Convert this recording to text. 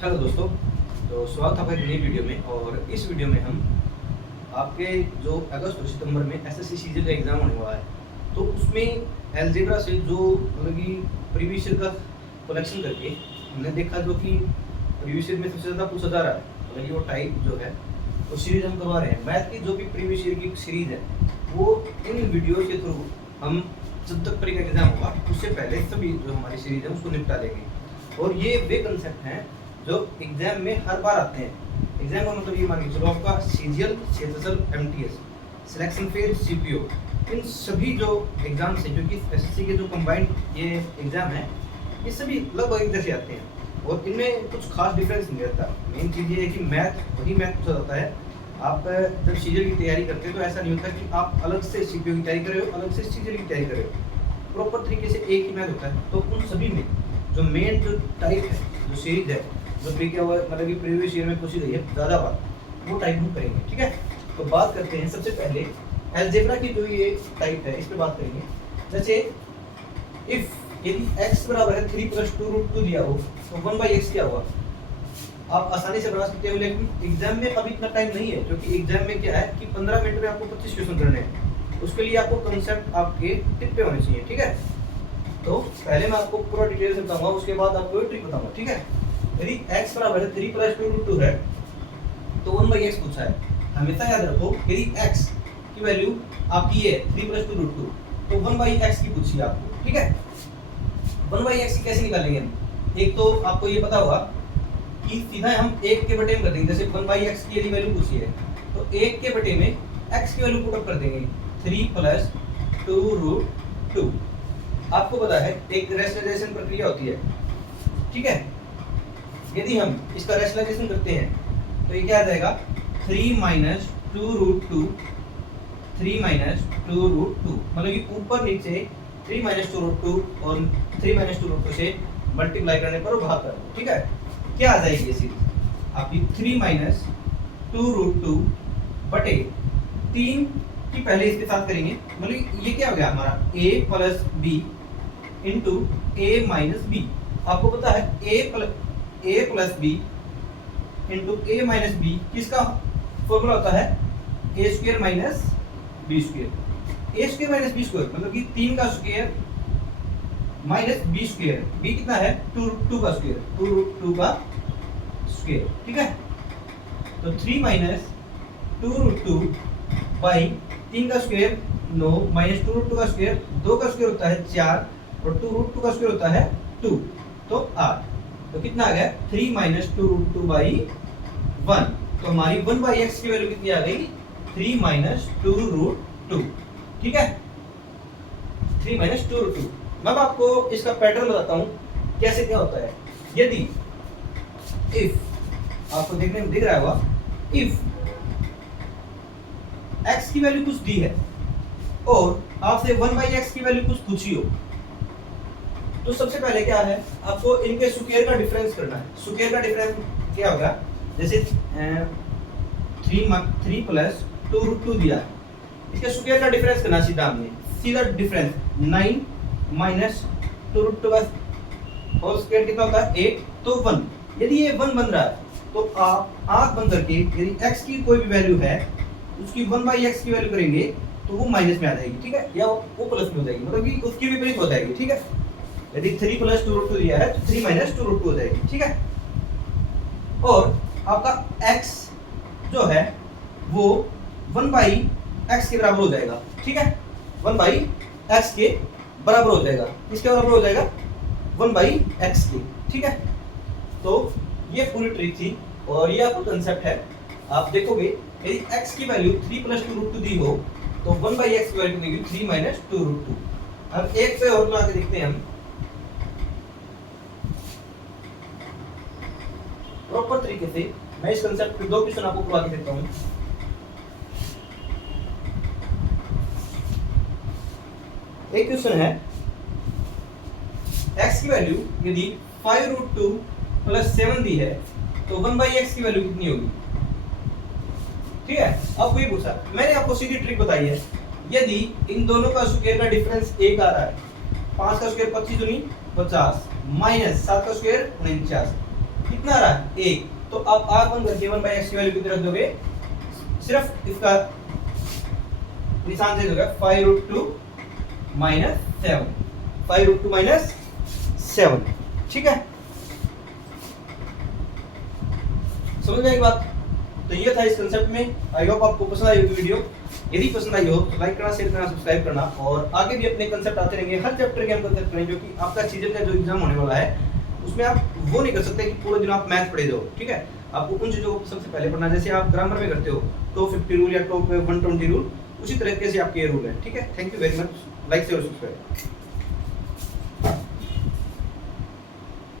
Hello दोस्तों। तो स्वागत है आपका एक नई वीडियो में। और इस वीडियो में हम आपके जो अगस्त और सितंबर में एसएससी सीजन का एग्ज़ाम होने वाला है, तो उसमें अलजेब्रा से जो मतलब कि प्रीवियस ईयर का कलेक्शन करके हमने देखा जो कि प्रीवियस ईयर में सबसे ज़्यादा पूछा जा रहा है, मतलब कि वो टाइप जो है वो सीरीज हम करवा रहे हैं। मैथ की जो भी प्रीवियस ईयर की सीरीज है वो इन वीडियो के थ्रू हम जब तक परीक्षा का एग्ज़ाम होगा उससे पहले सभी जो हमारी सीरीज है उसको निपटा लेंगे। और ये वे कंसेप्ट हैं जो एग्जाम में हर बार आते हैं। एग्जाम का मतलब ये मान के चलो आपका CGL, CSSL, MTS, selection phase, CPO, इन सभी जो एग्जाम्स हैं, क्योंकि एसएससी के जो कंबाइंड ये एग्जाम है ये सभी लगभग एक जैसे आते हैं और इनमें कुछ खास डिफरेंस नहीं रहता। मेन चीज़ ये है कि मैथ वही मैथ पूछा जाता है। आप जब सीजीएल की तैयारी करते हैं तो ऐसा नहीं होता कि आप अलग से सीपीओ की तैयारी कर रहे हो, अलग से सीजीएल की तैयारी कर रहे हो। प्रॉपर तरीके से एक ही मैथ होता है। तो उन सभी में जो मेन जो टाइप है, जो सीरीज है, जो मतलब कि प्रीवियस ईयर में पूछी गई है ज़्यादा बार, वो टाइप हम करेंगे। ठीक है, तो बात करते हैं सबसे पहले अलजेब्रा की जो ये टाइप है इस पर बात करेंगे। जैसे इफ यदि x बराबर है 3 + 2√2 दिया हो तो 1/x क्या होगा। आप आसानी से बना सकते हो, लेकिन एग्जाम में अभी इतना टाइम नहीं है, क्योंकि एग्जाम में क्या है कि 15 मिनट में आपको 25 क्वेश्चन करने हैं। उसके लिए आपको कंसेप्ट आपके टिप पे होने चाहिए। ठीक है, तो पहले मैं आपको पूरा डिटेल से बताऊंगा, उसके बाद आपको ट्रिक बताऊंगा। ठीक है, यदि x बराबर है 3 + 2√2 है तो 1/x पूछा है। हमेशा याद रखो यदि x की वैल्यू आपकी है 3 + 2√2 तो 1/x की पूछी आपको। ठीक है, 1/x की कैसे निकालेंगे हम। एक तो आपको ये पता होगा कि सीधा हम 1 के बटे में कर देंगे। जैसे 1/x की यदि वैल्यू पूछी है तो 1 के बटे में x की वैल्यू पुट अप कर देंगे 3 + 2√2। आपको पता है एक रेशनलाइजेशन प्रक्रिया होती है। ठीक है, यदि हम इसका रेशनलाइजेशन करते हैं तो ये क्या आ जाएगा 3 - 2√2, 3 - 2√2, मतलब कि ऊपर नीचे 3 - 2√2 और 3 - 2√2 से मल्टीप्लाई करने पर भाग कर दो। ठीक है, क्या आ जाएगी ये सीरीज आपकी 3 - 2√2 बटे 3 की पहले इसके साथ करेंगे, मतलब ये क्या हो गया हमारा a + b into a - b। आपको पता है a + b into a - b किसका फॉर्मूला होता है a² - b²। a² - b² मतलब कि 3 का स्क्वायर माइनस b²। b कितना है 2 का स्क्वायर, 2√2 का स्क्वायर। ठीक है, तो 3 - 2√2 बाई 3 का स्क्वायर 9 माइनस 2√2 का स्क्वायर, 2 का स्क्वायर होता है 4 और 2√2 का स्क्वायर होता है 2, तो 8। तो कितना आ गया 3 - 2√2/1। तो हमारी 1/x की वैल्यू कितनी आ गई 3 - 2√2। ठीक है, 3 - 2√2। मैं आपको इसका पैटर्न बताता हूं कैसे क्या होता है। यदि इफ आपको देखने में दिख रहा होगा, इफ x की वैल्यू कुछ दी है और आपसे 1/x की वैल्यू कुछ पूछी हो, तो सबसे पहले क्या है आपको इनके स्क्वायर का डिफरेंस करना है। स्क्वायर का डिफरेंस क्या होगा, जैसे 3 + 2√2 दिया है, इसके स्क्वायर का डिफरेंस करना सीधा हमने, सीधा डिफरेंस 9 माइनस 2√2 का होल स्क्वायर कितना होता है 8, तो 1। यदि ये 1 बन रहा है तो आप आंख बंद करके यदि x की कोई भी वैल्यू है उसकी 1/x की वैल्यू करेंगे तो वो माइनस में आ जाएगी। ठीक है, या वो प्लस में हो जाएगी, मतलब कि उसकी विपरीत हो जाएगी। ठीक है, यदि 3 + 2√2 दिया है तो 3 - 2√2 हो जाएगी। ठीक है, और आपका x जो है वो 1/x के बराबर हो जाएगा। ठीक है, 1/x के बराबर हो जाएगा, इसके बराबर हो जाएगा 1/x के। ठीक है, तो ये पूरी ट्रिक थी और ये आपका कंसेप्ट है। आप देखोगे यदि x की वैल्यू 3 + 2√2 दी हो तो 1/x की वैल्यू देगी 3 - 2√2। अब एक पे और लगा के देखते हैं हम प्रॉपर तरीके से। मैं इस कंसेप्ट पे 2 क्वेश्चन आपको करवा के देता हूं। एक क्वेश्चन है x की वैल्यू यदि 5√2 + 7 दी है तो 1/x की वैल्यू कितनी होगी। ठीक है, आपको ये पूछा, मैंने आपको सीधी ट्रिक बताई है। यदि इन दोनों का स्क्वायर का डिफरेंस 1 आ रहा है, 5 का स्क्वायर 25 दूनी 50 माइनस 7 का स्क्वायर 49, कितना आ रहा है 1, तो आप आर वन करके 1/x की वैल्यू कितनी रख दोगे, सिर्फ इसका निशान से दोगे 5√2 - 7, 5√2 - 7, ठीक है, समझ में आई बात। तो ये था इस कंसेप्ट में। आई होप आपको पसंद आई होगी वीडियो। यदि पसंद आई हो तो लाइक करना, शेयर करना, सब्सक्राइब करना, और आगे भी अपने कंसेप्ट आते रहेंगे। हर चैप्टर के हम कंसेप्ट करेंगे, जो कि आपका सीजन का जो एग्जाम होने वाला है उसमें आप वो नहीं कर सकते कि पूरे दिन आप मैथ पढ़े जाओ, ठीक है। आपको उन चीज़ों को सबसे पहले पढ़ना, जैसे आप ग्रामर में करते हो टॉप 50 रूल या टॉप 120 रूल, उसी तरीके से आपके ये रूल है, ठीक है। Thank you very much, like share और सब्सक्राइब।